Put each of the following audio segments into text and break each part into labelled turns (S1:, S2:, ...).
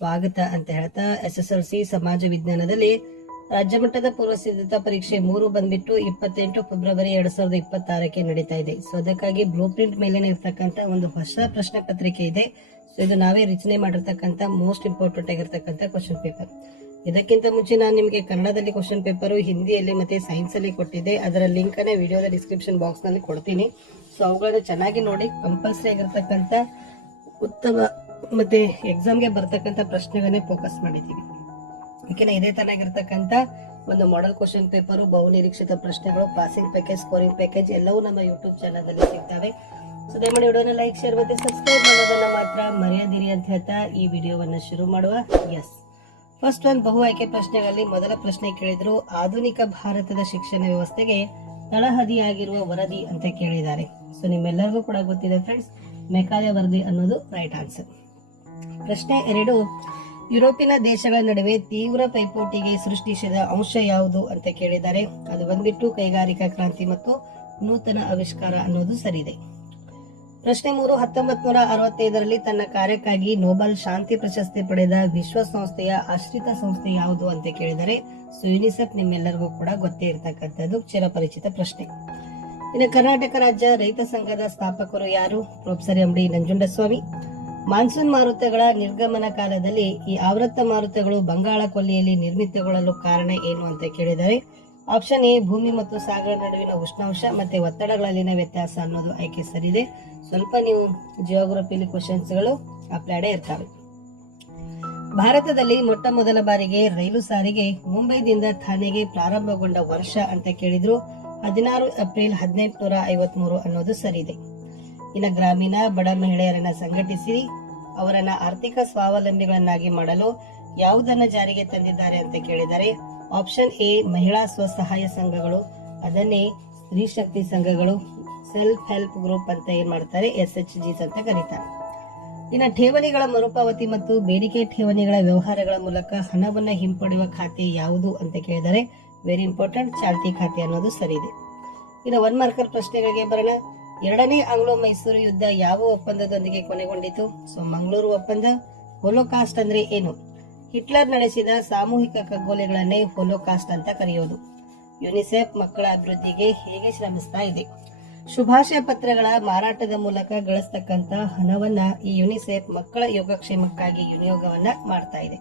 S1: ಸ್ವಾಗತ ಅಂತ ಹೇಳ್ತಾ ಎಸ್ ಎಸ್ ಎಲ್ ಸಿ ಸಮಾಜ ವಿಜ್ಞಾನದಲ್ಲಿ ರಾಜ್ಯ ಮಟ್ಟದ ಪೂರ್ವ ಸಿದ್ಧತಾ ಪರೀಕ್ಷೆ ಮೂರು ಬಂದ್ಬಿಟ್ಟು ಇಪ್ಪತ್ತೆಂಟು ಫೆಬ್ರವರಿ ಎರಡ್ ಸಾವಿರದ ಇಪ್ಪತ್ತಾರಕ್ಕೆ ನಡೀತಾ ಇದೆ. ಸೊ, ಅದಕ್ಕಾಗಿ ಬ್ಲೂ ಪ್ರಿಂಟ್ ಮೇಲೆ ಇರ್ತಕ್ಕಂತ ಒಂದು ಹೊಸ ಪ್ರಶ್ನೆ ಪತ್ರಿಕೆ ಇದೆ. ಸೊ, ಇದು ನಾವೇ ರಚನೆ ಮಾಡಿರ್ತಕ್ಕಂತ ಮೋಸ್ಟ್ ಇಂಪಾರ್ಟೆಂಟ್ ಆಗಿರ್ತಕ್ಕಂಥ ಕ್ವಶನ್ ಪೇಪರ್. ಇದಕ್ಕಿಂತ ಮುಂಚೆ ನಾನು ನಿಮಗೆ ಕನ್ನಡದಲ್ಲಿ ಕ್ವಶನ್ ಪೇಪರ್, ಹಿಂದಿಯಲ್ಲಿ ಮತ್ತೆ ಸೈನ್ಸ್ ಅಲ್ಲಿ ಕೊಟ್ಟಿದ್ದೆ. ಅದರ ಲಿಂಕ್ ಅನ್ನೇ ವಿಡಿಯೋದ ಡಿಸ್ಕ್ರಿಪ್ಷನ್ ಬಾಕ್ಸ್ನಲ್ಲಿ ಕೊಡ್ತೀನಿ. ಸೊ, ಅವುಗಳನ್ನ ಚೆನ್ನಾಗಿ ನೋಡಿ, ಕಂಪಲ್ಸರಿ ಆಗಿರ್ತಕ್ಕಂಥ ಉತ್ತಮ ಮತ್ತೆ ಎಕ್ಸಾಮ್ಗೆ ಬರ್ತಕ್ಕಂಥ ಪ್ರಶ್ನೆಗಳನ್ನೇ ಫೋಕಸ್ ಮಾಡಿದ್ದೀವಿ. ಓಕೆನಾ ಇದೇ ತರನಾಗಿರ್ತಕ್ಕಂಥ ಒಂದು ಮಾಡೆಲ್ ಕ್ವಶನ್ ಪೇಪರು ಬಹುನಿರೀಕ್ಷಿತ ಪ್ರಶ್ನೆಗಳು ಪಾಸಿಂಗ್ ಪ್ಯಾಕೇಜ್ ಸ್ಕೋರಿಂಗ್ ಪ್ಯಾಕೇಜ್ ಎಲ್ಲವೂ ನಮ್ಮ ಯೂಟ್ಯೂಬ್ ಚಾನಲ್ ಅಲ್ಲಿ ಸಿಗ್ತವೆ. ಸೊ ದಯಮಾಡಿ ವಿಡಿಯೋನ ಲೈಕ್ ಶೇರ್ ಮತ್ತೆ ಸಬ್ಸ್ಕ್ರೈಬ್ ಮಾಡೋದನ್ನ ಮಾತ್ರ ಮರೆಯದಿರಿ ಅಂತ ಹೇಳ್ತಾ ಈ ವಿಡಿಯೋವನ್ನ ಶುರು ಮಾಡುವ. ಎಸ್ ಫಸ್ಟ್ ಒಂದು ಬಹು ಆಯ್ಕೆ ಪ್ರಶ್ನೆಗಳಲ್ಲಿ ಮೊದಲ ಪ್ರಶ್ನೆ ಕೇಳಿದ್ರು, ಆಧುನಿಕ ಭಾರತದ ಶಿಕ್ಷಣ ವ್ಯವಸ್ಥೆಗೆ ತಳಹದಿಯಾಗಿರುವ ವರದಿ ಅಂತ ಕೇಳಿದ್ದಾರೆ. ಸೊ ನಿಮ್ಮೆಲ್ಲರಿಗೂ ಕೂಡ ಗೊತ್ತಿದೆ ಫ್ರೆಂಡ್ಸ್ ಮೆಕಾಲೆ ವರದಿ ಅನ್ನೋದು ರೈಟ್ ಆನ್ಸರ್ ಪ್ರಶ್ನೆ ಎರಡು, ಯುರೋಪಿನ ದೇಶಗಳ ನಡುವೆ ತೀವ್ರ ಪೈಪೋಟಿಗೆ ಸೃಷ್ಟಿಸಿದ ಅಂಶ ಯಾವುದು ಅಂತ ಕೇಳಿದ್ದಾರೆ ಅದು ಬಂದ್ಬಿಟ್ಟು ಕೈಗಾರಿಕಾ ಕ್ರಾಂತಿ ಮತ್ತು ನೂತನ ಆವಿಷ್ಕಾರ ಅನ್ನೋದು ಸರಿದೆ. ಪ್ರಶ್ನೆ ಮೂರು ಹತ್ತೊಂಬತ್ ನೂರ ಅರವತ್ತೈದರಲ್ಲಿ ತನ್ನ ಕಾರ್ಯಕ್ಕಾಗಿ ನೊಬೆಲ್ ಶಾಂತಿ ಪ್ರಶಸ್ತಿ ಪಡೆದ ವಿಶ್ವಸಂಸ್ಥೆಯ ಆಶ್ರಿತ ಸಂಸ್ಥೆ ಯಾವುದು ಅಂತ ಕೇಳಿದರೆ ಸೊ ಯುನಿಸೆಫ್ ನಿಮ್ಮೆಲ್ಲರಿಗೂ ಕೂಡ ಗೊತ್ತೇ ಇರತಕ್ಕಂಥದ್ದು ಚಿರಪರಿಚಿತ ಪ್ರಶ್ನೆ. ಇನ್ನು ಕರ್ನಾಟಕ ರಾಜ್ಯ ರೈತ ಸಂಘದ ಸ್ಥಾಪಕರು ಯಾರು? Professor M D Nanjundaswamy. Monsoon ಮಾರುತಗಳ ನಿರ್ಗಮನ ಕಾಲದಲ್ಲಿ ಈ ಆವೃತ್ತ ಮಾರುತಗಳು ಬಂಗಾಳ ಕೊಲ್ಲಿಯಲ್ಲಿ ನಿರ್ಮಿತಗೊಳ್ಳಲು ಕಾರಣ ಏನು ಅಂತ ಕೇಳಿದರೆ ಆಪ್ಷನ್ ಎ, ಭೂಮಿ ಮತ್ತು ಸಾಗರ ನಡುವಿನ ಉಷ್ಣಾಂಶ ಮತ್ತೆ ಒತ್ತಡಗಳಲ್ಲಿನ ವ್ಯತ್ಯಾಸ ಅನ್ನೋದು ಆಯ್ಕೆ ಸರಿದೆ. ಸ್ವಲ್ಪ ನೀವು ಜಿಯೋಗ್ರಫಿಲಿ ಕ್ವಶನ್ಸ್ಗಳು ಅಪ್ಲೈಡೇ ಇರ್ತವೆ. ಭಾರತದಲ್ಲಿ ಮೊಟ್ಟ ಮೊದಲ ಬಾರಿಗೆ ರೈಲು ಸಾರಿಗೆ ಮುಂಬೈದಿಂದ ಥಾನೆಗೆ ಪ್ರಾರಂಭಗೊಂಡ ವರ್ಷ ಅಂತ ಕೇಳಿದ್ರು. ಹದಿನಾರು ಏಪ್ರಿಲ್ ಹದಿನೆಂಟುನೂರ ಐವತ್ಮೂರು ಅನ್ನೋದು ಸರಿದೆ. ಇನ್ನು ಗ್ರಾಮೀಣ, ಬಡ ಮಹಿಳೆಯರನ್ನ ಸಂಘಟಿಸಿ ಅವರನ್ನ ಆರ್ಥಿಕ ಸ್ವಾವಲಂಬಿಗಳನ್ನಾಗಿ ಮಾಡಲು ಯಾವುದನ್ನ ಜಾರಿಗೆ ತಂದಿದ್ದಾರೆ ಅಂತ ಕೇಳಿದರೆ ಆಪ್ಷನ್ ಎ, ಮಹಿಳಾ ಸ್ವಸಹಾಯ ಸಂಘಗಳು, ಅದನ್ನೇ ಸ್ತ್ರೀ ಶಕ್ತಿ ಸಂಘಗಳು, ಸೆಲ್ಫ್ ಹೆಲ್ಪ್ ಗ್ರೂಪ್ ಅಂತ ಏನ್ ಮಾಡ್ತಾರೆ, ಎಸ್ ಎಚ್ ಜಿಸ್ ಅಂತ ಕರೀತಾರೆ. ಇನ್ನು ಠೇವಣಿಗಳ ಮರುಪಾವತಿ ಮತ್ತು ಬೇಡಿಕೆ ಠೇವಣಿಗಳ ವ್ಯವಹಾರಗಳ ಮೂಲಕ ಹಣವನ್ನು ಹಿಂಪಡೆಯುವ ಖಾತೆ ಯಾವುದು ಅಂತ ಕೇಳಿದರೆ ವೆರಿ ಇಂಪಾರ್ಟೆಂಟ್ ಚಾಲ್ತಿ ಖಾತೆ ಅನ್ನೋದು ಸರಿದೆ ಇನ್ನು ಒನ್ ಮಾರ್ಕರ್ ಪ್ರಶ್ನೆಗಳಿಗೆ ಬರೋಣ. ಎರಡನೇ ಆಂಗ್ಲೋ ಮೈಸೂರು ಯುದ್ಧ ಯಾವ ಒಪ್ಪಂದದೊಂದಿಗೆ ಕೊನೆಗೊಂಡಿತು? ಸೊ, ಮಂಗಳೂರು ಒಪ್ಪಂದ. ಹೊಲೋಕಾಸ್ಟ್ ಅಂದ್ರೆ ಏನು? ಹಿಟ್ಲರ್ ನಡೆಸಿದ ಸಾಮೂಹಿಕ ಕಗ್ಗೊಲೆಗಳನ್ನೇ ಹೊಲೋಕಾಸ್ಟ್ ಅಂತ ಕರೆಯೋದು. ಯುನಿಸೆಫ್ ಮಕ್ಕಳ ಅಭಿವೃದ್ಧಿಗೆ ಹೇಗೆ ಶ್ರಮಿಸ್ತಾ ಇದೆ? ಶುಭಾಶಯ ಪತ್ರಗಳ ಮಾರಾಟದ ಮೂಲಕ ಗಳಿಸ್ತಕ್ಕಂತ ಹಣವನ್ನ ಈ ಯುನಿಸೆಫ್ ಮಕ್ಕಳ ಯೋಗಕ್ಷೇಮಕ್ಕಾಗಿ ವಿನಿಯೋಗವನ್ನ ಮಾಡ್ತಾ ಇದೆ.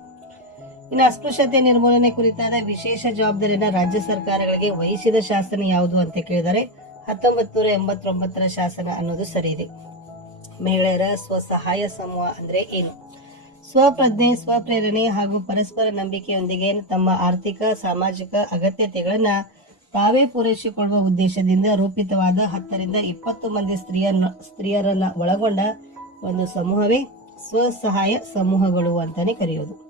S1: ಇನ್ನು ಅಸ್ಪೃಶ್ಯತೆ ನಿರ್ಮೂಲನೆ ಕುರಿತಾದ ವಿಶೇಷ ಜವಾಬ್ದಾರಿಯನ್ನ ರಾಜ್ಯ ಸರ್ಕಾರಗಳಿಗೆ ವಹಿಸಿದ ಶಾಸನ ಯಾವುದು ಅಂತ ಕೇಳಿದರೆ ಹತ್ತೊಂಬತ್ ನೂರ ಎಂಬತ್ತೊಂಬತ್ತರ ಶಾಸನ ಅನ್ನೋದು ಸರಿ ಇದೆ ಮಹಿಳೆಯರ ಸ್ವಸಹಾಯ ಸಮೂಹ ಅಂದ್ರೆ ಏನು? ಸ್ವಪ್ರಜ್ಞೆ, ಸ್ವಪ್ರೇರಣೆ ಹಾಗೂ ಪರಸ್ಪರ ನಂಬಿಕೆಯೊಂದಿಗೆ ತಮ್ಮ ಆರ್ಥಿಕ, ಸಾಮಾಜಿಕ ಅಗತ್ಯತೆಗಳನ್ನ ತಾವೇ ಪೂರೈಸಿಕೊಳ್ಳುವ ಉದ್ದೇಶದಿಂದ ರೂಪಿತವಾದ ಹತ್ತರಿಂದ ಇಪ್ಪತ್ತು ಮಂದಿ ಸ್ತ್ರೀಯರನ್ನ ಸ್ತ್ರೀಯರನ್ನ ಒಳಗೊಂಡ ಒಂದು ಸಮೂಹವೇ ಸ್ವಸಹಾಯ ಸಮೂಹಗಳು ಅಂತಾನೆ ಕರೆಯೋದು.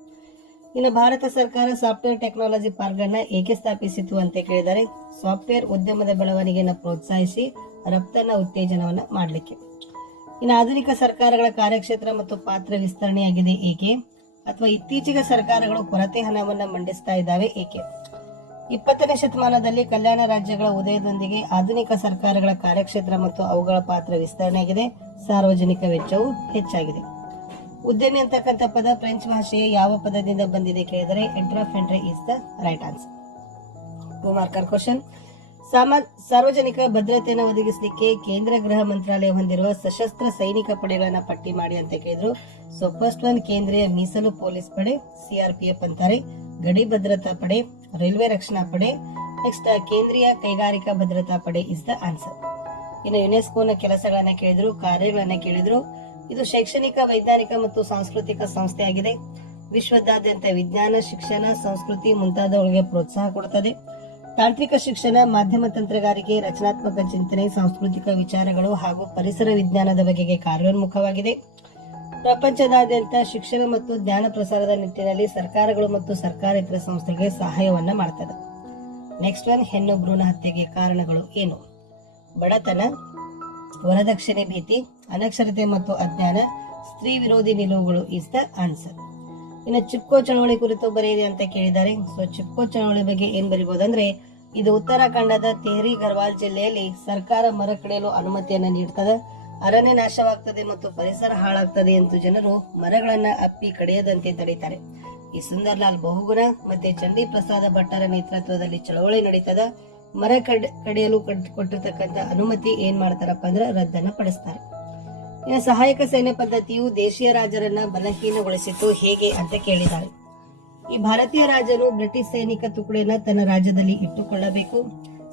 S1: ಇನ್ನು ಭಾರತ ಸರ್ಕಾರ ಸಾಫ್ಟ್ವೇರ್ ಟೆಕ್ನಾಲಜಿ ಪಾರ್ಕ್ ಅನ್ನ ಏಕೆ ಸ್ಥಾಪಿಸಿತು ಅಂತ ಕೇಳಿದರೆ, ಸಾಫ್ಟ್ವೇರ್ ಉದ್ಯಮದ ಬೆಳವಣಿಗೆಯನ್ನು ಪ್ರೋತ್ಸಾಹಿಸಿ ರಫ್ತನ್ನ ಉತ್ತೇಜನವನ್ನ ಮಾಡಲಿಕ್ಕೆ. ಇನ್ನು ಆಧುನಿಕ ಸರ್ಕಾರಗಳ ಕಾರ್ಯಕ್ಷೇತ್ರ ಮತ್ತು ಪಾತ್ರ ವಿಸ್ತರಣೆಯಾಗಿದೆ ಏಕೆ? ಅಥವಾ ಇತ್ತೀಚೆಗೆ ಸರ್ಕಾರಗಳು ಕೊರತೆ ಹಣವನ್ನ ಮಂಡಿಸ್ತಾ ಇದ್ದಾವೆ ಏಕೆ? ಇಪ್ಪತ್ತನೇ ಶತಮಾನದಲ್ಲಿ ಕಲ್ಯಾಣ ರಾಜ್ಯಗಳ ಉದಯದೊಂದಿಗೆ ಆಧುನಿಕ ಸರ್ಕಾರಗಳ ಕಾರ್ಯಕ್ಷೇತ್ರ ಮತ್ತು ಅವುಗಳ ಪಾತ್ರ ವಿಸ್ತರಣೆಯಾಗಿದೆ. ಸಾರ್ವಜನಿಕ ವೆಚ್ಚವು ಹೆಚ್ಚಾಗಿದೆ. ಉದ್ಯಮಿ ಅಂತಕ್ಕಂಥ ಪದ ಫ್ರೆಂಚ್ ಭಾಷೆಯ ಯಾವ ಪದದಿಂದ ಬಂದಿದೆ ಕೇಳಿದರೆ ಎಂಟ್ರಾಫೆಂಟ್ರಿ is the right answer. Two marker question ಸಾರ್ವಜನಿಕ ಭದ್ರತೆಯನ್ನು ಒದಗಿಸಲಿಕ್ಕೆ ಕೇಂದ್ರ ಗೃಹ ಮಂತ್ರಾಲಯ ಹೊಂದಿರುವ ಸಶಸ್ತ್ರ ಸೈನಿಕ ಪಡೆಗಳನ್ನ ಪಟ್ಟಿ ಮಾಡಿ ಅಂತ ಕೇಳಿದ್ರು. ಸೊ ಫಸ್ಟ್ ಒನ್ ಕೇಂದ್ರೀಯ ಮೀಸಲು ಪೊಲೀಸ್ ಪಡೆ ಸಿಆರ್ಪಿಎಫ್ ಅಂತಾರೆ. ಗಡಿ ಭದ್ರತಾ ಪಡೆ, ರೈಲ್ವೆ ರಕ್ಷಣಾ ಪಡೆ. ನೆಕ್ಸ್ಟ್ ಕೇಂದ್ರೀಯ ಕೈಗಾರಿಕಾ ಭದ್ರತಾ ಪಡೆ ಇಸ್ ದ ಆನ್ಸರ್ ಇನ್ನು ಯುನೆಸ್ಕೋನ ಕೆಲಸಗಳನ್ನ ಕೇಳಿದ್ರು, ಕಾರ್ಯಗಳನ್ನ ಕೇಳಿದ್ರು. ಇದು ಶೈಕ್ಷಣಿಕ, ವೈಜ್ಞಾನಿಕ ಮತ್ತು ಸಾಂಸ್ಕೃತಿಕ ಸಂಸ್ಥೆಯಾಗಿದೆ. ವಿಶ್ವದಾದ್ಯಂತ ವಿಜ್ಞಾನ, ಶಿಕ್ಷಣ, ಸಂಸ್ಕೃತಿ ಮುಂತಾದವುಗಳಿಗೆ ಪ್ರೋತ್ಸಾಹ ಕೊಡುತ್ತದೆ. ತಾಂತ್ರಿಕ ಶಿಕ್ಷಣ, ಮಾಧ್ಯಮ ತಂತ್ರಗಾರಿಕೆ, ರಚನಾತ್ಮಕ ಚಿಂತನೆ, ಸಾಂಸ್ಕೃತಿಕ ವಿಚಾರಗಳು ಹಾಗೂ ಪರಿಸರ ವಿಜ್ಞಾನದ ಬಗೆಗೆ ಕಾರ್ಯೋನ್ಮುಖವಾಗಿದೆ. ಪ್ರಪಂಚದಾದ್ಯಂತ ಶಿಕ್ಷಣ ಮತ್ತು ಜ್ಞಾನ ಪ್ರಸಾರದ ನಿಟ್ಟಿನಲ್ಲಿ ಸರ್ಕಾರಗಳು ಮತ್ತು ಸರ್ಕಾರೇತರ ಸಂಸ್ಥೆಗಳಿಗೆ ಸಹಾಯವನ್ನು ಮಾಡ್ತದೆ. ನೆಕ್ಸ್ಟ್ ಒನ್, ಹೆಣ್ಣು ಭ್ರೂಣ ಹತ್ಯೆಗೆ ಕಾರಣಗಳು ಏನು? ಬಡತನ ವರದಕ್ಷಿಣೆ ಭೀತಿ, ಅನಕ್ಷರತೆ ಮತ್ತು ಅಜ್ಞಾನ, ಸ್ತ್ರೀ ವಿರೋಧಿ ನಿಲುವುಗಳು ಇಸ್ ದ ಆನ್ಸರ್ ಇನ್ನು ಚಿಪ್ಕೋ ಚಳವಳಿ ಕುರಿತು ಬರೆಯಿರಿ ಅಂತ ಕೇಳಿದ್ದಾರೆ. ಸೊ ಚಿಪ್ಕೋ ಚಳವಳಿ ಬಗ್ಗೆ ಏನ್ ಬರಿಬಹುದಂದ್ರೆ ಇದು ಉತ್ತರಾಖಂಡದ ತೆಹರಿ ಗರ್ವಾಲ್ ಜಿಲ್ಲೆಯಲ್ಲಿ ಸರ್ಕಾರ ಮರ ಕಡಿಯಲು ಅನುಮತಿಯನ್ನ ನೀಡ್ತದೆ. ಅರಣ್ಯ ನಾಶವಾಗ್ತದೆ ಮತ್ತು ಪರಿಸರ ಹಾಳಾಗ್ತದೆ ಎಂದು ಜನರು ಮರಗಳನ್ನ ಅಪ್ಪಿ ಕಡಿಯದಂತೆ ತಡೀತಾರೆ. ಈ ಸುಂದರ್ಲಾಲ್ ಬಹುಗುಣ ಮತ್ತೆ ಚಂಡಿ ಪ್ರಸಾದ ಭಟ್ಟರ ನೇತೃತ್ವದಲ್ಲಿ ಚಳವಳಿ ನಡೀತದ. ಮರ ಕಡ್, ಕಡಿಯಲು ಕಡ್- ಕೊಟ್ಟಿರ್ತಕ್ಕಂಥ ಅನುಮತಿ ಏನ್ ಮಾಡ್ತಾರಪ್ಪ ಅಂದ್ರೆ ರದ್ದನ್ನ ಪಡಿಸ್ತಾರೆ. ಇನ್ನು ಸಹಾಯಕ ಸೈನ್ಯ ಪದ್ಧತಿಯು ದೇಶೀಯ ರಾಜರನ್ನ ಬಲಹೀನಗೊಳಿಸಿತ್ತು ಹೇಗೆ ಅಂತ ಕೇಳಿದ್ದಾರೆ. ಈ ಭಾರತೀಯ ರಾಜರು ಬ್ರಿಟಿಷ್ ಸೈನಿಕ ತುಕಡಿಯನ್ನ ತನ್ನ ರಾಜ್ಯದಲ್ಲಿ ಇಟ್ಟುಕೊಳ್ಳಬೇಕು.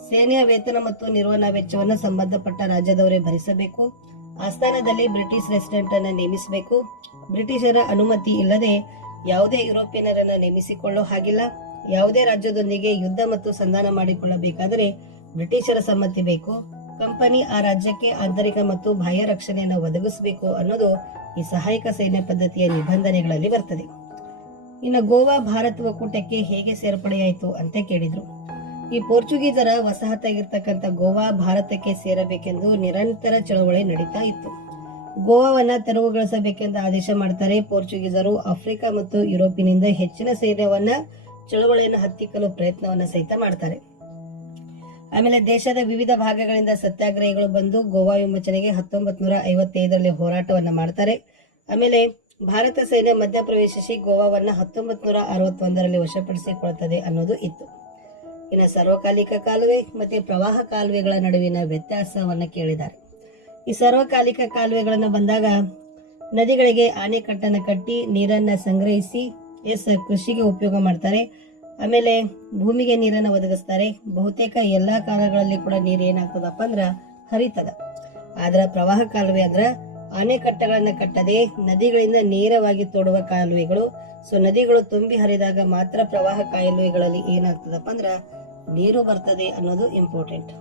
S1: ಸೇನೆಯ ವೇತನ ಮತ್ತು ನಿರ್ವಹಣಾ ವೆಚ್ಚವನ್ನು ಸಂಬಂಧಪಟ್ಟ ರಾಜ್ಯದವರೇ ಭರಿಸಬೇಕು. ಆಸ್ಥಾನದಲ್ಲಿ ಬ್ರಿಟಿಷ್ ರೆಸಿಡೆಂಟ್ ಅನ್ನ ನೇಮಿಸಬೇಕು. ಬ್ರಿಟಿಷರ ಅನುಮತಿ ಇಲ್ಲದೆ ಯಾವುದೇ ಯುರೋಪಿಯನರನ್ನ ನೇಮಿಸಿಕೊಳ್ಳೋ ಹಾಗಿಲ್ಲ. ಯಾವುದೇ ರಾಜ್ಯದೊಂದಿಗೆ ಯುದ್ಧ ಮತ್ತು ಸಂಧಾನ ಮಾಡಿಕೊಳ್ಳಬೇಕಾದರೆ ಬ್ರಿಟಿಷರ ಸಮ್ಮತಿ ಬೇಕು. ಕಂಪನಿ ಆ ರಾಜ್ಯಕ್ಕೆ ಆಂತರಿಕ ಮತ್ತು ಬಾಹ್ಯ ರಕ್ಷಣೆಯನ್ನು ಒದಗಿಸಬೇಕು ಅನ್ನೋದು ಈ ಸಹಾಯಕ ಸೈನ್ಯ ಪದ್ಧತಿಯ ನಿಬಂಧನೆಗಳಲ್ಲಿ ಬರ್ತದೆ. ಇನ್ನು ಗೋವಾ ಭಾರತ ಒಕ್ಕೂಟಕ್ಕೆ ಹೇಗೆ ಸೇರ್ಪಡೆಯಾಯಿತು ಅಂತ ಕೇಳಿದ್ರು. ಈ ಪೋರ್ಚುಗೀಸರ ವಸಾಹತಾಗಿರ್ತಕ್ಕಂಥ ಗೋವಾ ಭಾರತಕ್ಕೆ ಸೇರಬೇಕೆಂದು ನಿರಂತರ ಚಳವಳಿ ನಡೀತಾ ಇತ್ತು. ಗೋವಾವನ್ನ ತೆರವುಗೊಳಿಸಬೇಕೆಂದು ಆದೇಶ ಮಾಡ್ತಾರೆ ಪೋರ್ಚುಗೀಸರು ಆಫ್ರಿಕಾ ಮತ್ತು ಯುರೋಪಿನಿಂದ ಹೆಚ್ಚಿನ ಸೈನ್ಯವನ್ನ ಚಳವಳಿಯನ್ನು ಹತ್ತಿಕ್ಕಲು ಪ್ರಯತ್ನವನ್ನು ಸಹಿತ ಮಾಡ್ತಾರೆ. ಆಮೇಲೆ ದೇಶದ ವಿವಿಧ ಭಾಗಗಳಿಂದ ಸತ್ಯಾಗ್ರಹಿಗಳು ಬಂದು ಗೋವಾ ವಿಮೋಚನೆಗೆ ಹತ್ತೊಂಬತ್ ನೂರ ಐವತ್ತೈದರಲ್ಲಿ ಹೋರಾಟವನ್ನು ಮಾಡ್ತಾರೆ. ಆಮೇಲೆ ಭಾರತ ಸೈನ್ಯ ಮಧ್ಯಪ್ರವೇಶಿಸಿ ಗೋವಾವನ್ನ ಹತ್ತೊಂಬತ್ ನೂರ ಅರವತ್ತೊಂದರಲ್ಲಿ ವಶಪಡಿಸಿಕೊಳ್ಳುತ್ತದೆ ಅನ್ನೋದು ಇತ್ತು. ಇನ್ನು ಸರ್ವಕಾಲಿಕ ಕಾಲುವೆ ಮತ್ತೆ ಪ್ರವಾಹ ಕಾಲುವೆಗಳ ನಡುವಿನ ವ್ಯತ್ಯಾಸವನ್ನು ಕೇಳಿದ್ದಾರೆ. ಈ ಸರ್ವಕಾಲಿಕ ಕಾಲುವೆಗಳನ್ನು ಬಂದಾಗ ನದಿಗಳಿಗೆ ಆಣೆಕಟ್ಟನ್ನು ಕಟ್ಟಿ ನೀರನ್ನು ಸಂಗ್ರಹಿಸಿ ಎಸ್ ಕೃಷಿಗೆ ಉಪಯೋಗ ಮಾಡ್ತಾರೆ. ಆಮೇಲೆ ಭೂಮಿಗೆ ನೀರನ್ನು ಒದಗಿಸ್ತಾರೆ. ಬಹುತೇಕ ಎಲ್ಲಾ ಕಾಲಗಳಲ್ಲಿ ಕೂಡ ನೀರು ಏನಾಗ್ತದಪ್ಪ ಅಂದ್ರ ಹರಿತದ. ಆದ್ರ ಪ್ರವಾಹ ಕಾಲುವೆ ಅಂದ್ರ ಅಣೆಕಟ್ಟೆಗಳನ್ನ ಕಟ್ಟದೆ ನದಿಗಳಿಂದ ನೇರವಾಗಿ ತೋಡುವ ಕಾಲುವೆಗಳು. ಸೊ ನದಿಗಳು ತುಂಬಿ ಹರಿದಾಗ ಮಾತ್ರ ಪ್ರವಾಹ ಕಾಲುವೆಗಳಲ್ಲಿ ಏನಾಗ್ತದಪ್ಪ ಅಂದ್ರ ನೀರು ಬರ್ತದೆ ಅನ್ನೋದು ಇಂಪಾರ್ಟೆಂಟ್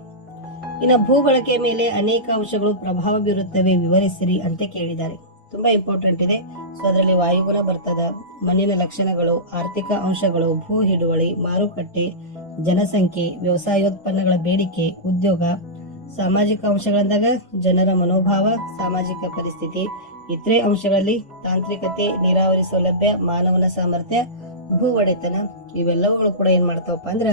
S1: ಇನ್ನು ಭೂ ಬಳಕೆ ಮೇಲೆ ಅನೇಕ ಅಂಶಗಳು ಪ್ರಭಾವ ಬೀರುತ್ತವೆ ವಿವರಿಸಿರಿ ಅಂತ ಕೇಳಿದ್ದಾರೆ. ತುಂಬಾ ಇಂಪಾರ್ಟೆಂಟ್ ಇದೆ. ಸೊ ಅದರಲ್ಲಿ ವಾಯುಗುಣ ಬರ್ತದ. ಮಣ್ಣಿನ ಲಕ್ಷಣಗಳು, ಆರ್ಥಿಕ ಅಂಶಗಳು, ಭೂ ಹಿಡುವಳಿ, ಮಾರುಕಟ್ಟೆ, ಜನಸಂಖ್ಯೆ, ವ್ಯವಸಾಯೋತ್ಪನ್ನಗಳ ಬೇಡಿಕೆ, ಉದ್ಯೋಗ, ಸಾಮಾಜಿಕ ಅಂಶಗಳಂದಾಗ ಜನರ ಮನೋಭಾವ, ಸಾಮಾಜಿಕ ಪರಿಸ್ಥಿತಿ, ಇತರೆ ಅಂಶಗಳಲ್ಲಿ ತಾಂತ್ರಿಕತೆ, ನೀರಾವರಿ ಸೌಲಭ್ಯ, ಮಾನವನ ಸಾಮರ್ಥ್ಯ, ಭೂ ಒಡೆತನ ಇವೆಲ್ಲವುಗಳು ಕೂಡ ಏನ್ ಮಾಡ್ತಾವಪ್ಪ ಅಂದ್ರ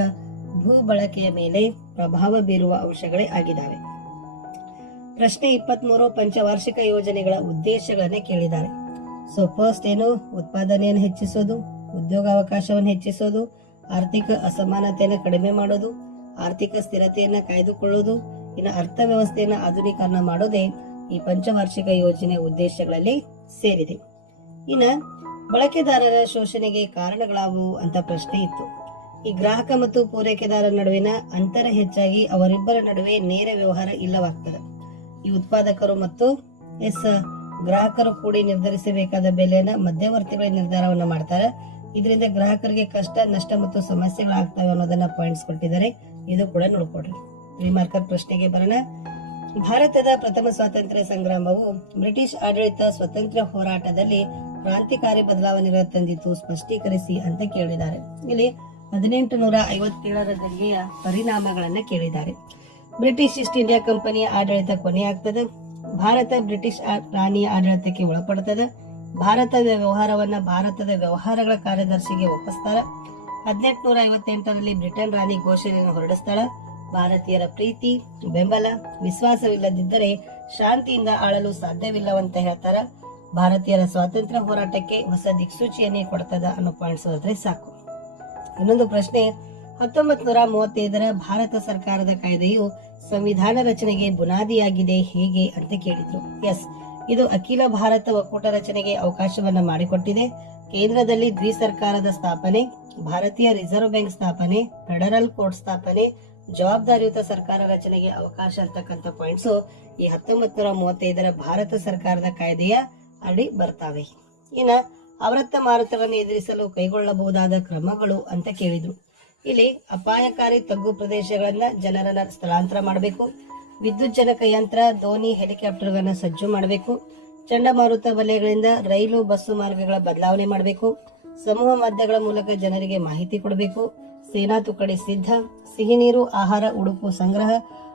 S1: ಭೂ ಬಳಕೆಯ ಮೇಲೆ ಪ್ರಭಾವ ಬೀರುವ ಅಂಶಗಳೇ ಆಗಿದ್ದಾವೆ ಪ್ರಶ್ನೆ ಇಪ್ಪತ್ಮೂರು ಪಂಚವಾರ್ಷಿಕ ಯೋಜನೆಗಳ ಉದ್ದೇಶಗಳನ್ನ ಕೇಳಿದ್ದಾರೆ. ಸೊ ಫಸ್ಟ್ ಏನು? ಉತ್ಪಾದನೆಯನ್ನು ಹೆಚ್ಚಿಸೋದು, ಉದ್ಯೋಗಾವಕಾಶವನ್ನು ಹೆಚ್ಚಿಸೋದು, ಆರ್ಥಿಕ ಅಸಮಾನತೆಯನ್ನು ಕಡಿಮೆ ಮಾಡೋದು, ಆರ್ಥಿಕ ಸ್ಥಿರತೆಯನ್ನ ಕಾಯ್ದುಕೊಳ್ಳೋದು, ಇನ್ನು ಅರ್ಥವ್ಯವಸ್ಥೆಯನ್ನು ಆಧುನೀಕರಣ ಮಾಡೋದೇ ಈ ಪಂಚವಾರ್ಷಿಕ ಯೋಜನೆ ಉದ್ದೇಶಗಳಲ್ಲಿ ಸೇರಿದೆ. ಇನ್ನು ಬಳಕೆದಾರರ ಶೋಷಣೆಗೆ ಕಾರಣಗಳಾವುವು ಅಂತ ಪ್ರಶ್ನೆ ಇತ್ತು. ಈ ಗ್ರಾಹಕ ಮತ್ತು ಪೂರೈಕೆದಾರರ ನಡುವಿನ ಅಂತರ ಹೆಚ್ಚಾಗಿ ಅವರಿಬ್ಬರ ನಡುವೆ ನೇರ ವ್ಯವಹಾರ ಇಲ್ಲವಾಗ್ತದೆ. ಈ ಉತ್ಪಾದಕರು ಮತ್ತು ಎಸ್ ಗ್ರಾಹಕರು ಕೂಡಿ ನಿರ್ಧರಿಸಬೇಕಾದ ಬೆಲೆಯನ್ನ ಮಧ್ಯವರ್ತಿಗಳ ನಿರ್ಧಾರವನ್ನ ಮಾಡ್ತಾರೆ. ಇದರಿಂದ ಗ್ರಾಹಕರಿಗೆ ಕಷ್ಟ, ನಷ್ಟ ಮತ್ತು ಸಮಸ್ಯೆಗಳಾಗ್ತವೆ ಅನ್ನೋದನ್ನ ಪಾಯಿಂಟ್ಸ್ ಕೊಟ್ಟಿದ್ದಾರೆ. ಇದು ಕೂಡ ನೋಡ್ಕೊಡ್ರಿ ರಿಮಾರ್ಕ್ ಮಾರ್ಕರ್ ಪ್ರಶ್ನೆಗೆ ಬರೋಣ. ಭಾರತದ ಪ್ರಥಮ ಸ್ವಾತಂತ್ರ್ಯ ಸಂಗ್ರಾಮವು ಬ್ರಿಟಿಷ್ ಆಡಳಿತ ಸ್ವತಂತ್ರ ಹೋರಾಟದಲ್ಲಿ ಕ್ರಾಂತಿಕಾರಿ ಬದಲಾವಣೆಗಳ ತಂದಿತು ಸ್ಪಷ್ಟೀಕರಿಸಿ ಅಂತ ಕೇಳಿದ್ದಾರೆ. ಇಲ್ಲಿ ಹದಿನೆಂಟು ನೂರ ಐವತ್ತೇಳರ ದಂಗೆಯ ಪರಿಣಾಮಗಳನ್ನ ಕೇಳಿದ್ದಾರೆ. ಬ್ರಿಟಿಷ್ ಈಸ್ಟ್ ಇಂಡಿಯಾ ಕಂಪನಿಯ ಆಡಳಿತ ಕೊನೆಯಾಗ್ತದೆ. ಭಾರತ ಬ್ರಿಟಿಷ್ ರಾಣಿ ರಾಣಿಯ ಆಡಳಿತಕ್ಕೆ ಒಳಪಡುತ್ತದೆ ಭಾರತದ ವ್ಯವಹಾರವನ್ನ ಭಾರತದ ವ್ಯವಹಾರಗಳ ಕಾರ್ಯದರ್ಶಿಗೆ ಒಪ್ಪಿಸ್ತಾರ. ಹದಿನೆಂಟು ನೂರ ಐವತ್ತೆಂಟರಲ್ಲಿ ಬ್ರಿಟನ್ ರಾಣಿ ಘೋಷಣೆಯನ್ನು ಹೊರಡಿಸ್ತಾಳ. ಭಾರತೀಯರ ಪ್ರೀತಿ, ಬೆಂಬಲ, ವಿಶ್ವಾಸವಿಲ್ಲದಿದ್ದರೆ ಶಾಂತಿಯಿಂದ ಆಳಲು ಸಾಧ್ಯವಿಲ್ಲವಂತ ಹೇಳ್ತಾರ. ಭಾರತೀಯರ ಸ್ವಾತಂತ್ರ್ಯ ಹೋರಾಟಕ್ಕೆ ಹೊಸ ದಿಕ್ಸೂಚಿಯನ್ನೇ ಕೊಡ್ತದ ಅನ್ನೋ ಪಾಯಿಂಟ್ಸ್ ಹೋದ್ರೆ ಸಾಕು. ಇನ್ನೊಂದು ಪ್ರಶ್ನೆ ಹತ್ತೊಂಬತ್ ನೂರ ಮೂವತ್ತೈದರ ಭಾರತ ಸರ್ಕಾರದ ಕಾಯ್ದೆಯು ಸಂವಿಧಾನ ರಚನೆಗೆ ಬುನಾದಿಯಾಗಿದೆ ಹೇಗೆ ಅಂತ ಕೇಳಿದ್ರು. ಎಸ್, ಇದು ಅಖಿಲ ಭಾರತ ಒಕ್ಕೂಟ ರಚನೆಗೆ ಅವಕಾಶವನ್ನ ಮಾಡಿಕೊಟ್ಟಿದೆ. ಕೇಂದ್ರದಲ್ಲಿ ದ್ವಿ ಸರ್ಕಾರದ ಸ್ಥಾಪನೆ, ಭಾರತೀಯ ರಿಸರ್ವ್ ಬ್ಯಾಂಕ್ ಸ್ಥಾಪನೆ, ಫೆಡರಲ್ ಕೋರ್ಟ್ ಸ್ಥಾಪನೆ, ಜವಾಬ್ದಾರಿಯುತ ಸರ್ಕಾರ ರಚನೆಗೆ ಅವಕಾಶ ಅಂತಕ್ಕಂಥ ಪಾಯಿಂಟ್ಸ್ ಈ ಹತ್ತೊಂಬತ್ ನೂರ ಮೂವತ್ತೈದರ ಭಾರತ ಸರ್ಕಾರದ ಕಾಯ್ದೆಯ ಅಡಿ ಬರ್ತಾವೆ. ಇನ್ನ ಅವರತ್ತ ಮಾರುತವನ್ನು ಎದುರಿಸಲು ಕೈಗೊಳ್ಳಬಹುದಾದ ಕ್ರಮಗಳು ಅಂತ ಕೇಳಿದ್ರು. ಇಲ್ಲಿ ಅಪಾಯಕಾರಿ ತಗ್ಗು ಪ್ರದೇಶಗಳನ್ನ ಜನರನ್ನ ಸ್ಥಳಾಂತರ ಮಾಡಬೇಕು. ವಿದ್ಯುತ್ ಜನಕ ಯಂತ್ರ ದೋಣಿ ಹೆಲಿಕಾಪ್ಟರ್ಗಳನ್ನ ಸಜ್ಜು ಮಾಡಬೇಕು. ಚಂಡಮಾರುತ ವಲಯಗಳಿಂದ ರೈಲು, ಬಸ್ಸು ಮಾರ್ಗಗಳ ಬದಲಾವಣೆ ಮಾಡಬೇಕು. ಸಮೂಹ ಮಾಧ್ಯಮಗಳ ಮೂಲಕ ಜನರಿಗೆ ಮಾಹಿತಿ ಕೊಡಬೇಕು. ಸೇನಾ ತುಕಡಿ ಸಿದ್ಧ. ಸಿಹಿ ನೀರು, ಆಹಾರ, ಉಡುಪು ಸಂಗ್ರಹ,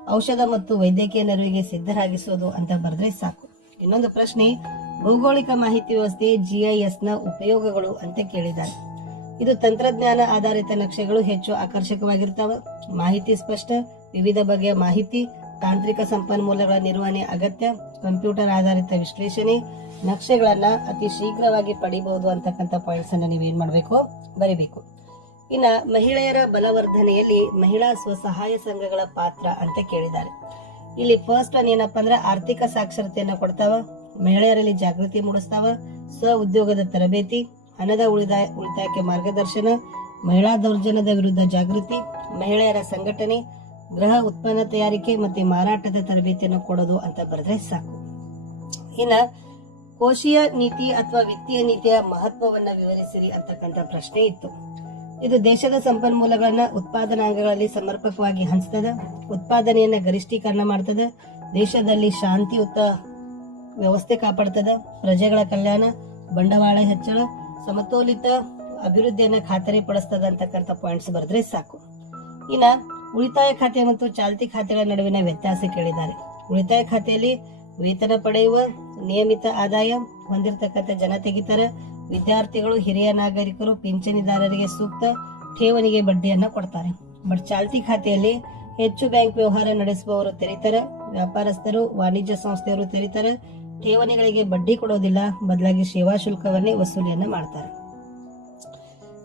S1: ಔಷಧ ಮತ್ತು ವೈದ್ಯಕೀಯ ನೆರವಿಗೆ ಸಿದ್ಧರಾಗಿಸೋದು ಅಂತ ಬರೆದ್ರೆ ಸಾಕು. ಇನ್ನೊಂದು ಪ್ರಶ್ನೆ, ಭೌಗೋಳಿಕ ಮಾಹಿತಿ ವ್ಯವಸ್ಥೆ ಜಿಐಎಸ್ನ ಉಪಯೋಗಗಳು ಅಂತ ಕೇಳಿದ್ದಾರೆ. ಇದು ತಂತ್ರಜ್ಞಾನ ಆಧಾರಿತ ನಕ್ಷೆಗಳು ಹೆಚ್ಚು ಆಕರ್ಷಕವಾಗಿರ್ತಾವ. ಮಾಹಿತಿ ಸ್ಪಷ್ಟ, ವಿವಿಧ ಬಗೆಯ ಮಾಹಿತಿ, ತಾಂತ್ರಿಕ ಸಂಪನ್ಮೂಲಗಳ ನಿರ್ವಹಣೆ ಅಗತ್ಯ, ಕಂಪ್ಯೂಟರ್ ಆಧಾರಿತ ವಿಶ್ಲೇಷಣೆ, ನಕ್ಷೆಗಳನ್ನ ಅತಿ ಶೀಘ್ರವಾಗಿ ಪಡಿಬಹುದು ಅಂತಕ್ಕಂಥ ಪಾಯಿಂಟ್ಸ್ ಅನ್ನ ನೀವೇನ್ ಮಾಡಬೇಕು? ಬರಿಬೇಕು. ಇನ್ನ ಮಹಿಳೆಯರ ಬಲವರ್ಧನೆಯಲ್ಲಿ ಮಹಿಳಾ ಸ್ವಸಹಾಯ ಸಂಘಗಳ ಪಾತ್ರ ಅಂತ ಕೇಳಿದ್ದಾರೆ. ಇಲ್ಲಿ ಫಸ್ಟ್ ಒನ್ ಏನಪ್ಪಾ ಅಂದ್ರೆ ಆರ್ಥಿಕ ಸಾಕ್ಷರತೆಯನ್ನ ಕೊಡ್ತಾವ. ಮಹಿಳೆಯರಲ್ಲಿ ಜಾಗೃತಿ ಮೂಡಿಸ್ತಾವ. ಸ್ವ ಉದ್ಯೋಗದ ತರಬೇತಿ ಹಣದ ಉಳಿದಾಯ ಉಳಿತಾಯಕ್ಕೆ ಮಾರ್ಗದರ್ಶನ, ಮಹಿಳಾ ದೌರ್ಜನ್ಯದ ವಿರುದ್ಧ ಜಾಗೃತಿ, ಮಹಿಳೆಯರ ಸಂಘಟನೆ, ಗೃಹ ಉತ್ಪನ್ನ ತಯಾರಿಕೆ ಮತ್ತೆ ಮಾರಾಟದ ತರಬೇತಿಯನ್ನು ಕೊಡೋದು ಅಂತ ಬರೆದ್ರೆ ಸಾಕು. ಇನ್ನ ಕೋಶೀಯ ನೀತಿ ಅಥವಾ ವಿತ್ತೀಯ ನೀತಿಯ ಮಹತ್ವವನ್ನ ವಿವರಿಸಿರಿ ಅಂತಕ್ಕಂಥ ಪ್ರಶ್ನೆ ಇತ್ತು. ಇದು ದೇಶದ ಸಂಪನ್ಮೂಲಗಳನ್ನ ಉತ್ಪಾದನಾಂಗಗಳಲ್ಲಿ ಸಮರ್ಪಕವಾಗಿ ಹಂಚ್ತದ, ಉತ್ಪಾದನೆಯನ್ನ ಗರಿಷ್ಠೀಕರಣ ಮಾಡ್ತದ, ದೇಶದಲ್ಲಿ ಶಾಂತಿಯುತ ವ್ಯವಸ್ಥೆ ಕಾಪಾಡ್ತದ, ಪ್ರಜೆಗಳ ಕಲ್ಯಾಣ, ಬಂಡವಾಳ ಹೆಚ್ಚಳ ಸಮತೋಲಿತ ಅಭಿವೃದ್ಧಿಯನ್ನ ಖಾತರಿ ಪಡಿಸ್ತದಂತಕ್ಕಂಥ ಪಾಯಿಂಟ್ಸ್ ಬರೆದ್ರೆ ಸಾಕು. ಇನ್ನ ಉಳಿತಾಯ ಖಾತೆ ಮತ್ತು ಚಾಲ್ತಿ ಖಾತೆಗಳ ನಡುವಿನ ವ್ಯತ್ಯಾಸ ಕೇಳಿದ್ದಾರೆ. ಉಳಿತಾಯ ಖಾತೆಯಲ್ಲಿ ವೇತನ ಪಡೆಯುವ ನಿಯಮಿತ ಆದಾಯ ಹೊಂದಿರತಕ್ಕಂಥ ಜನ ತೆಗಿತಾರ. ವಿದ್ಯಾರ್ಥಿಗಳು ಹಿರಿಯ ನಾಗರಿಕರು ಪಿಂಚಣಿದಾರರಿಗೆ ಸೂಕ್ತ ಠೇವಣಿಗೆ ಬಡ್ಡಿಯನ್ನ ಕೊಡ್ತಾರೆ. ಬಟ್ ಚಾಲ್ತಿ ಖಾತೆಯಲ್ಲಿ ಹೆಚ್ಚು ಬ್ಯಾಂಕ್ ವ್ಯವಹಾರ ನಡೆಸುವವರು ತೆರೀತಾರೆ. ವ್ಯಾಪಾರಸ್ಥರು, ವಾಣಿಜ್ಯ ಸಂಸ್ಥೆಯವರು ತೆರೀತಾರೆ. ಠೇವಣಿಗಳಿಗೆ ಬಡ್ಡಿ ಕೊಡೋದಿಲ್ಲ, ಬದಲಾಗಿ ಸೇವಾ ಶುಲ್ಕವನ್ನೇ ವಸೂಲಿಯನ್ನ ಮಾಡ್ತಾರೆ.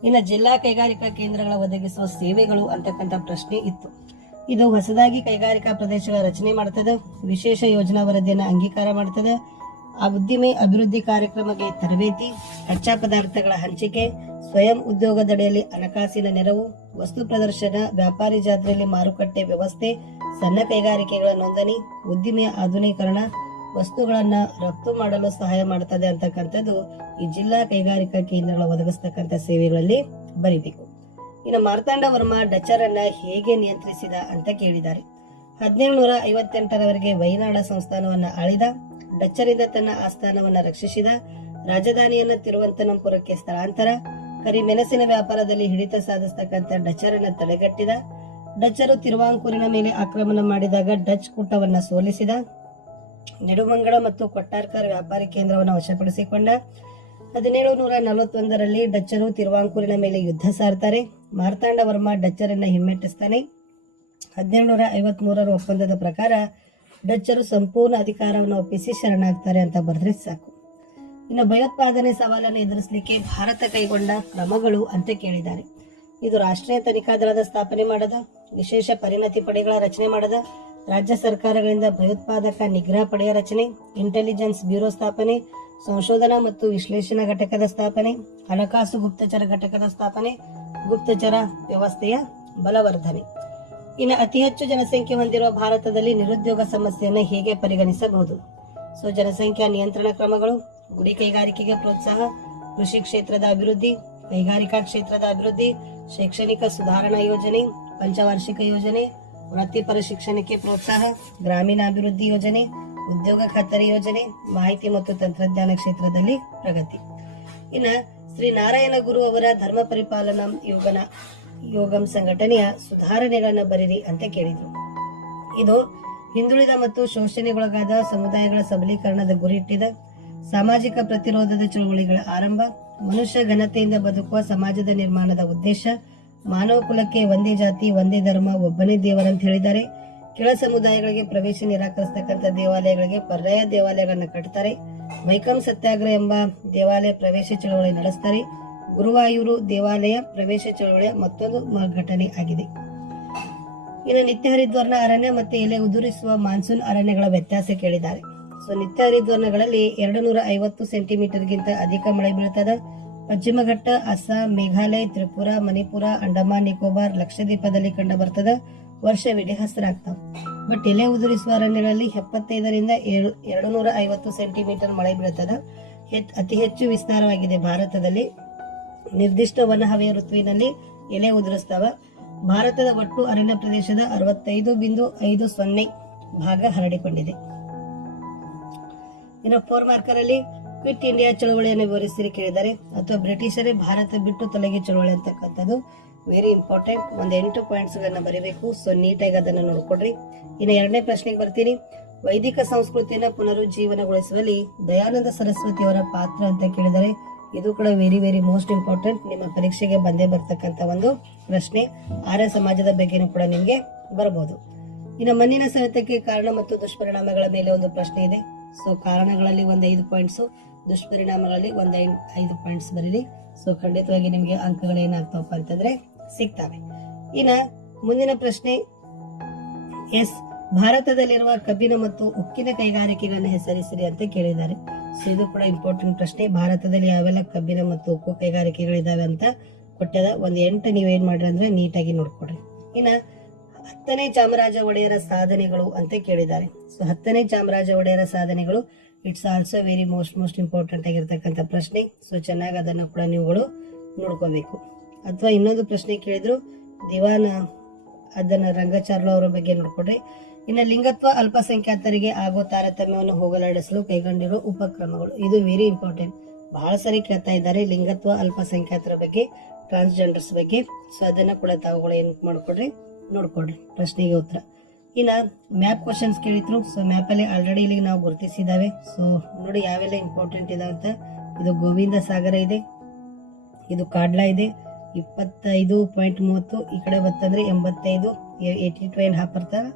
S1: ಇನ್ನು ಜಿಲ್ಲಾ ಕೈಗಾರಿಕಾ ಕೇಂದ್ರಗಳ ಒದಗಿಸುವ ಸೇವೆಗಳು ಅಂತಕ್ಕಂಥ ಪ್ರಶ್ನೆ ಇತ್ತು. ಇದು ಹೊಸದಾಗಿ ಕೈಗಾರಿಕಾ ಪ್ರದೇಶಗಳ ರಚನೆ ಮಾಡ್ತದೆ, ವಿಶೇಷ ಯೋಜನಾ ವರದಿಯನ್ನು ಅಂಗೀಕಾರ ಮಾಡ್ತದೆ. ಆ ಉದ್ದಿಮೆ ಅಭಿವೃದ್ಧಿ ಕಾರ್ಯಕ್ರಮಕ್ಕೆ ತರಬೇತಿ, ಕಚ್ಚಾ ಪದಾರ್ಥಗಳ ಹಂಚಿಕೆ, ಸ್ವಯಂ ಉದ್ಯೋಗದಡಿಯಲ್ಲಿ ಹಣಕಾಸಿನ ನೆರವು, ವಸ್ತು ಪ್ರದರ್ಶನ, ವ್ಯಾಪಾರಿ ಜಾತ್ರೆಯಲ್ಲಿ ಮಾರುಕಟ್ಟೆ ವ್ಯವಸ್ಥೆ, ಸಣ್ಣ ಕೈಗಾರಿಕೆಗಳ ನೋಂದಣಿ, ಉದ್ದಿಮೆಯ ಆಧುನೀಕರಣ ವಸ್ತುಗಳನ್ನ ರಫ್ತು ಮಾಡಲು ಸಹಾಯ ಮಾಡುತ್ತದೆ ಅಂತಕ್ಕಂಥದ್ದು ಈ ಜಿಲ್ಲಾ ಕೈಗಾರಿಕಾ ಕೇಂದ್ರಗಳ ಒದಗಿಸ್ತಕ್ಕಂಥ ಸೇವೆಗಳಲ್ಲಿ ಬರೀಬೇಕು. ಇನ್ನು ಮಾರ್ತಾಂಡ ವರ್ಮ ಡಚರ್ ಅನ್ನ ಹೇಗೆ ನಿಯಂತ್ರಿಸಿದ ಅಂತ ಕೇಳಿದ್ದಾರೆ. ಹದಿನೇಳು ನೂರ ಐವತ್ತೆಂಟರವರೆಗೆ ವೈನಾಡ ಸಂಸ್ಥಾನವನ್ನ ಆಳಿದ, ಡಚ್ಚರಿಂದ ತನ್ನ ಆಸ್ಥಾನವನ್ನ ರಕ್ಷಿಸಿದ, ರಾಜಧಾನಿಯನ್ನ ತಿರುವಂತನಪುರಕ್ಕೆ ಸ್ಥಳಾಂತರ, ಕರಿಮೆಣಸಿನ ವ್ಯಾಪಾರದಲ್ಲಿ ಹಿಡಿತ ಸಾಧಿಸತಕ್ಕಂಥ ಡಚರನ್ನ ತಡೆಗಟ್ಟಿದ, ಡಚ್ಚರು ತಿರುವಾಂಕೂರಿನ ಮೇಲೆ ಆಕ್ರಮಣ ಮಾಡಿದಾಗ ಡಚ್ ಕೂಟವನ್ನ ಸೋಲಿಸಿದ ನೆಡುಮಂಗಡ ಮತ್ತು ಕೊಟ್ಟಾರ್ಕರ್ ವ್ಯಾಪಾರಿ ಕೇಂದ್ರವನ್ನು ವಶಪಡಿಸಿಕೊಂಡ ಹದಿನೇಳು ನೂರ ನಲವತ್ತೊಂದರಲ್ಲಿ ಡಚ್ಚರು ತಿರುವಾಂಕೂರಿನ ಮೇಲೆ ಯುದ್ಧ ಸಾರ್ತಾರೆ. ಮಾರ್ತಾಂಡ ವರ್ಮ ಡಚ್ಚರನ್ನ ಹಿಮ್ಮೆಟ್ಟಿಸ್ತಾನೆ. ಹದಿನೇಳು ನೂರ ಐವತ್ ಮೂರರ ಒಪ್ಪಂದದ ಪ್ರಕಾರ ಡಚ್ಚರು ಸಂಪೂರ್ಣ ಅಧಿಕಾರವನ್ನು ಒಪ್ಪಿಸಿ ಶರಣಾಗ್ತಾರೆ ಅಂತ ಬರೆದ್ರೆ ಸಾಕು. ಇನ್ನು ಭಯೋತ್ಪಾದನೆ ಸವಾಲನ್ನು ಎದುರಿಸಲಿಕ್ಕೆ ಭಾರತ ಕೈಗೊಂಡ ಕ್ರಮಗಳು ಅಂತ ಕೇಳಿದ್ದಾರೆ. ಇದು ರಾಷ್ಟ್ರೀಯ ತನಿಖಾ ದಳದ ಸ್ಥಾಪನೆ ಮಾಡದ, ವಿಶೇಷ ಪರಿಣತಿ ಪಡೆಗಳ ರಚನೆ ಮಾಡದ ರಾಜ್ಯ ಸರ್ಕಾರಗಳಿಂದ ಭಯೋತ್ಪಾದಕ ನಿಗ್ರಹ ಪಡೆಯ ರಚನೆ ಇಂಟೆಲಿಜೆನ್ಸ್ ಬ್ಯೂರೋ ಸ್ಥಾಪನೆ, ಸಂಶೋಧನಾ ಮತ್ತು ವಿಶ್ಲೇಷಣಾ ಘಟಕದ ಸ್ಥಾಪನೆ, ಹಣಕಾಸು ಗುಪ್ತಚರ ಘಟಕದ ಸ್ಥಾಪನೆ, ಗುಪ್ತಚರ ವ್ಯವಸ್ಥೆಯ ಬಲವರ್ಧನೆ. ಇನ್ನು ಅತಿ ಹೆಚ್ಚು ಜನಸಂಖ್ಯೆ ಹೊಂದಿರುವ ಭಾರತದಲ್ಲಿ ನಿರುದ್ಯೋಗ ಸಮಸ್ಯೆಯನ್ನು ಹೇಗೆ ಪರಿಗಣಿಸಬಹುದು? ಸೊ, ಜನಸಂಖ್ಯಾ ನಿಯಂತ್ರಣ ಕ್ರಮಗಳು ಗುಡಿ ಕೈಗಾರಿಕೆಗೆ ಪ್ರೋತ್ಸಾಹ, ಕೃಷಿ ಕ್ಷೇತ್ರದ ಅಭಿವೃದ್ಧಿ, ಕೈಗಾರಿಕಾ ಕ್ಷೇತ್ರದ ಅಭಿವೃದ್ಧಿ, ಶೈಕ್ಷಣಿಕ ಸುಧಾರಣಾ ಯೋಜನೆ, ಪಂಚವಾರ್ಷಿಕ ಯೋಜನೆ ವೃತ್ತಿಪರ ಶಿಕ್ಷಣಕ್ಕೆ ಪ್ರೋತ್ಸಾಹ, ಗ್ರಾಮೀಣಾಭಿವೃದ್ಧಿ ಯೋಜನೆ, ಉದ್ಯೋಗ ಖಾತರಿ ಯೋಜನೆ, ಮಾಹಿತಿ ಮತ್ತು ತಂತ್ರಜ್ಞಾನ ಕ್ಷೇತ್ರದಲ್ಲಿ ಪ್ರಗತಿ. ಇನ್ನ ಶ್ರೀ ನಾರಾಯಣ ಗುರು ಅವರ ಧರ್ಮ ಪರಿಪಾಲನಾ ಯೋಗನ, ಯೋಗಂ ಸಂಘಟನೆಯ ಸುಧಾರಣೆಗಳನ್ನ ಬರೀರಿ ಅಂತ ಕೇಳಿದ್ರು. ಇದು ಹಿಂದುಳಿದ ಮತ್ತು ಶೋಷಣೆಗೊಳಗಾದ ಸಮುದಾಯಗಳ ಸಬಲೀಕರಣದ ಗುರಿ ಇಟ್ಟಿದೆ. ಸಾಮಾಜಿಕ ಪ್ರತಿರೋಧದ ಚಳುವಳಿಗಳ ಆರಂಭ, ಮನುಷ್ಯ ಘನತೆಯಿಂದ ಬದುಕುವ ಸಮಾಜದ ನಿರ್ಮಾಣದ ಉದ್ದೇಶ ಮಾನವ ಕುಲಕ್ಕೆ ಒಂದೇ ಜಾತಿ, ಒಂದೇ ಧರ್ಮ, ಒಬ್ಬನೇ ದೇವರಂತ ಹೇಳಿದ್ದಾರೆ. ಕೆಳ ಸಮುದಾಯಗಳಿಗೆ ಪ್ರವೇಶ ನಿರಾಕರಿಸತಕ್ಕಂಥ ದೇವಾಲಯಗಳಿಗೆ ಪರ್ಯಾಯ ದೇವಾಲಯಗಳನ್ನ ಕಟ್ತಾರೆ. ವೈಕಂ ಸತ್ಯಾಗ್ರಹ ಎಂಬ ದೇವಾಲಯ ಪ್ರವೇಶ ಚಳವಳಿ ನಡೆಸ್ತಾರೆ. ಗುರುವಾಯೂರು ದೇವಾಲಯ ಪ್ರವೇಶ ಚಳವಳಿಯ ಮತ್ತೊಂದು ಘಟನೆ ಆಗಿದೆ. ಇನ್ನು ನಿತ್ಯ ಹರಿದ್ವರ್ಣ ಅರಣ್ಯ ಮತ್ತೆ ಎಲೆ ಉದುರಿಸುವ ಮಾನ್ಸೂನ್ ಅರಣ್ಯಗಳ ವ್ಯತ್ಯಾಸ ಕೇಳಿದ್ದಾರೆ. ಸೊ ನಿತ್ಯ ಹರಿದ್ವರ್ಣಗಳಲ್ಲಿ ಎರಡು ನೂರ ಐವತ್ತು ಸೆಂಟಿಮೀಟರ್ಗಿಂತ ಅಧಿಕ ಮಳೆ ಬೀಳುತ್ತದೆ ಪಶ್ಚಿಮ ಘಟ್ಟ, ಅಸ್ಸಾಂ, ಮೇಘಾಲಯ, ತ್ರಿಪುರ, ಮಣಿಪುರ, ಅಂಡಮಾನ್, ನಿಕೋಬಾರ್ ಲಕ್ಷದ್ವೀಪದಲ್ಲಿ ಕಂಡು ಬರ್ತದ ವರ್ಷವಿಡೀ ಹಸಿರಾಗ್ತಾವ. ಬಟ್ ಎಲೆ ಉದುರಿಸುವ ಅರಣ್ಯಗಳಲ್ಲಿ ಎಪ್ಪತ್ತೈದರಿಂದ ಎರಡು ನೂರ ಐವತ್ತು ಸೆಂಟಿಮೀಟರ್ ಮಳೆ ಬೀಳ್ತದ. ಅತಿ ಹೆಚ್ಚು ವಿಸ್ತಾರವಾಗಿದೆ ಭಾರತದಲ್ಲಿ. ನಿರ್ದಿಷ್ಟ ವನಹವೆಯ ಋತುವಿನಲ್ಲಿ ಎಲೆ ಉದುರಿಸ್ತಾವ. ಭಾರತದ ಒಟ್ಟು ಅರಣ್ಯ ಪ್ರದೇಶದ ಅರವತ್ತೈದು ಬಿಂದು ಐದು ಸೊನ್ನೆ ಭಾಗ ಹರಡಿಕೊಂಡಿದೆ. ಇನ್ನು ಫೋರ್ ಮಾರ್ಕರ್ ಅಲ್ಲಿ ಕ್ವಿಟ್ ಇಂಡಿಯಾ ಚಳವಳಿಯನ್ನು ವಿವರಿಸಿ ಕೇಳಿದ್ದಾರೆ ಅಥವಾ ಬ್ರಿಟಿಷರೇ ಭಾರತ ಬಿಟ್ಟು ತೊಲಗಿ ಚಳವಳಿ ಅಂತಕ್ಕಂಥದ್ದು. ವೆರಿ ಇಂಪಾರ್ಟೆಂಟ್ ಒಂದು ಎಂಟು ಪಾಯಿಂಟ್ಸ್ ಗಳನ್ನ ಬರೀಬೇಕು. ಸೊ ನೀಟಾಗಿ ಅದನ್ನ ನೋಡ್ಕೊಡ್ರಿ ಇನ್ನು ಎರಡನೇ ಪ್ರಶ್ನೆಗೆ ಬರ್ತೀನಿ. ವೈದಿಕ ಸಂಸ್ಕೃತಿಯನ್ನ ಪುನರುಜ್ಜೀವನಗೊಳಿಸುವಲ್ಲಿ ದಯಾನಂದ ಸರಸ್ವತಿ ಅವರ ಪಾತ್ರ ಅಂತ ಕೇಳಿದರೆ, ಇದು ಕೂಡ ವೆರಿ ವೆರಿ ಮೋಸ್ಟ್ ಇಂಪಾರ್ಟೆಂಟ್ ನಿಮ್ಮ ಪರೀಕ್ಷೆಗೆ ಬಂದೇ ಬರ್ತಕ್ಕಂಥ ಒಂದು ಪ್ರಶ್ನೆ. ಆರ್ಯ ಸಮಾಜದ ಬಗ್ಗೆನೂ ಕೂಡ ನಿಮಗೆ ಬರಬಹುದು ಇನ್ನು ಮಣ್ಣಿನ ಸವೆತಕ್ಕೆ ಕಾರಣ ಮತ್ತು ದುಷ್ಪರಿಣಾಮಗಳ ಮೇಲೆ ಒಂದು ಪ್ರಶ್ನೆ ಇದೆ. ಸೊ ಕಾರಣಗಳಲ್ಲಿ ಒಂದು ಐದು ಪಾಯಿಂಟ್ಸ್ ದುಷ್ಪರಿಣಾಮಗಳಲ್ಲಿ ಒಂದ್ ಐದು ಪಾಯಿಂಟ್ಸ್ ಬರೀಲಿ ಸೊ ಖಂಡಿತವಾಗಿ ನಿಮಗೆ ಅಂಕಗಳು ಏನಾಗ್ತಾವಪ್ಪ ಅಂತಂದ್ರೆ ಸಿಗ್ತವೆ. ಇನ್ನ ಮುಂದಿನ ಪ್ರಶ್ನೆ, ಎಸ್, ಭಾರತದಲ್ಲಿರುವ ಕಬ್ಬಿನ ಮತ್ತು ಉಕ್ಕಿನ ಕೈಗಾರಿಕೆಗಳನ್ನು ಹೆಸರಿಸಿರಿ ಅಂತ ಕೇಳಿದ್ದಾರೆ. ಸೊ ಇದು ಕೂಡ ಇಂಪಾರ್ಟೆಂಟ್ ಪ್ರಶ್ನೆ. ಭಾರತದಲ್ಲಿ ಯಾವೆಲ್ಲ ಕಬ್ಬಿನ ಮತ್ತು ಉಕ್ಕು ಕೈಗಾರಿಕೆಗಳಿದಾವೆ ಅಂತ ಕೊಟ್ಟದ ಒಂದ್ ಎಂಟು ನೀವೇನ್ ಮಾಡ್ರಿ ಅಂದ್ರೆ ನೀಟಾಗಿ ನೋಡ್ಕೊಡ್ರಿ. ಇನ್ನ ಹತ್ತನೇ ಚಾಮರಾಜ ಒಡೆಯರ ಸಾಧನೆಗಳು ಅಂತ ಕೇಳಿದ್ದಾರೆ. ಸೊ ಹತ್ತನೇ ಚಾಮರಾಜ ಒಡೆಯರ ಸಾಧನೆಗಳು it's also very most most important ಆಗಿರ್ತಕ್ಕಂಥ ಪ್ರಶ್ನೆ. ಸೊ ಚೆನ್ನಾಗಿ ಅದನ್ನು ಕೂಡ ನೀವುಗಳು ನೋಡ್ಕೋಬೇಕು. ಅಥವಾ ಇನ್ನೊಂದು ಪ್ರಶ್ನೆ ಕೇಳಿದ್ರು, ದಿವಾನ ಅದನ್ನು ರಂಗಚಾರ್ಲು ಅವರ ಬಗ್ಗೆ ನೋಡ್ಕೊಡ್ರಿ. ಇನ್ನು ಲಿಂಗತ್ವ ಅಲ್ಪಸಂಖ್ಯಾತರಿಗೆ ಆಗೋ ತಾರತಮ್ಯವನ್ನು ಹೋಗಲಾಡಿಸಲು ಕೈಗೊಂಡಿರುವ ಉಪಕ್ರಮಗಳು. ಇದು ವೆರಿ ಇಂಪಾರ್ಟೆಂಟ್ ಬಹಳ ಸರಿ ಕೇಳ್ತಾ ಇದ್ದಾರೆ ಲಿಂಗತ್ವ ಅಲ್ಪಸಂಖ್ಯಾತರ ಬಗ್ಗೆ ಟ್ರಾನ್ಸ್ಜೆಂಡರ್ಸ್ ಬಗ್ಗೆ. ಸೊ ಅದನ್ನು ಕೂಡ ತಾವುಗಳು ಏನು ಮಾಡ್ಕೊಡ್ರಿ? ನೋಡ್ಕೊಡ್ರಿ ಪ್ರಶ್ನೆಗೆ ಉತ್ತರ. ಇನ್ನ ಮ್ಯಾಪ್ ಕ್ವಶನ್ಸ್ ಕೇಳಿದ್ರು. ಸೊ ಮ್ಯಾಪ್ ಅಲ್ಲಿ ಆಲ್ರೆಡಿ ಇಲ್ಲಿ ನಾವು ಗುರುತಿಸಿದಾವೆ ಸೊ ನೋಡಿ ಯಾವೆಲ್ಲ ಇಂಪಾರ್ಟೆಂಟ್ ಇದಾವೆ ಅಂತ ಇದು ಗೋವಿಂದ ಸಾಗರ ಇದೆ. ಇದು ಕಾಡ್ಲಾ ಇದೆ. ಇಪ್ಪತ್ತೈದು ಪಾಯಿಂಟ್ ಮೂವತ್ತು, ಈ ಕಡೆ ಬರ್ತಂದ್ರೆ ಎಂಬತ್ತೈದು. ಏಯ್ಟಿ ಟು ಆ್ಯಂಡ್ ಹಾಫ್ ಬರ್ತಾರ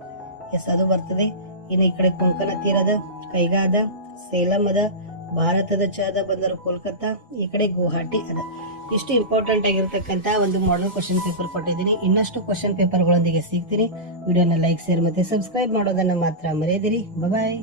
S1: ಎಸ್ ಅದು ಬರ್ತದೆ. ಇನ್ನು ಈ ಕಡೆ ಕೊಂಕಣ ತೀರದ ಕೈಗಾ ಅದ, ಸೇಲಂ ಅದ, ಭಾರತದ ಚಹದ ಬಂದರು ಕೋಲ್ಕತ್ತಾ. ಈ ಕಡೆ ಗುವಾಹಟಿ ಅದ. ಇಷ್ಟು ಇಂಪಾರ್ಟೆಂಟ್ ಆಗಿರತಕ್ಕಂತ ಒಂದು ಮಾಡಲ್ ಕ್ವಶನ್ ಪೇಪರ್ ಕೊಟ್ಟಿದ್ದೀನಿ. ಇನ್ನಷ್ಟು ಕ್ವಶನ್ ಪೇಪರ್ಗಳೊಂದಿಗೆ ಸಿಗ್ತೀನಿ. ವಿಡಿಯೋನ ಲೈಕ್ ಶೇರ್ ಮತ್ತೆ ಸಬ್ಸ್ಕ್ರೈಬ್ ಮಾಡೋದನ್ನ ಮಾತ್ರ ಮರೆಯದಿರಿ. ಬಾಯ್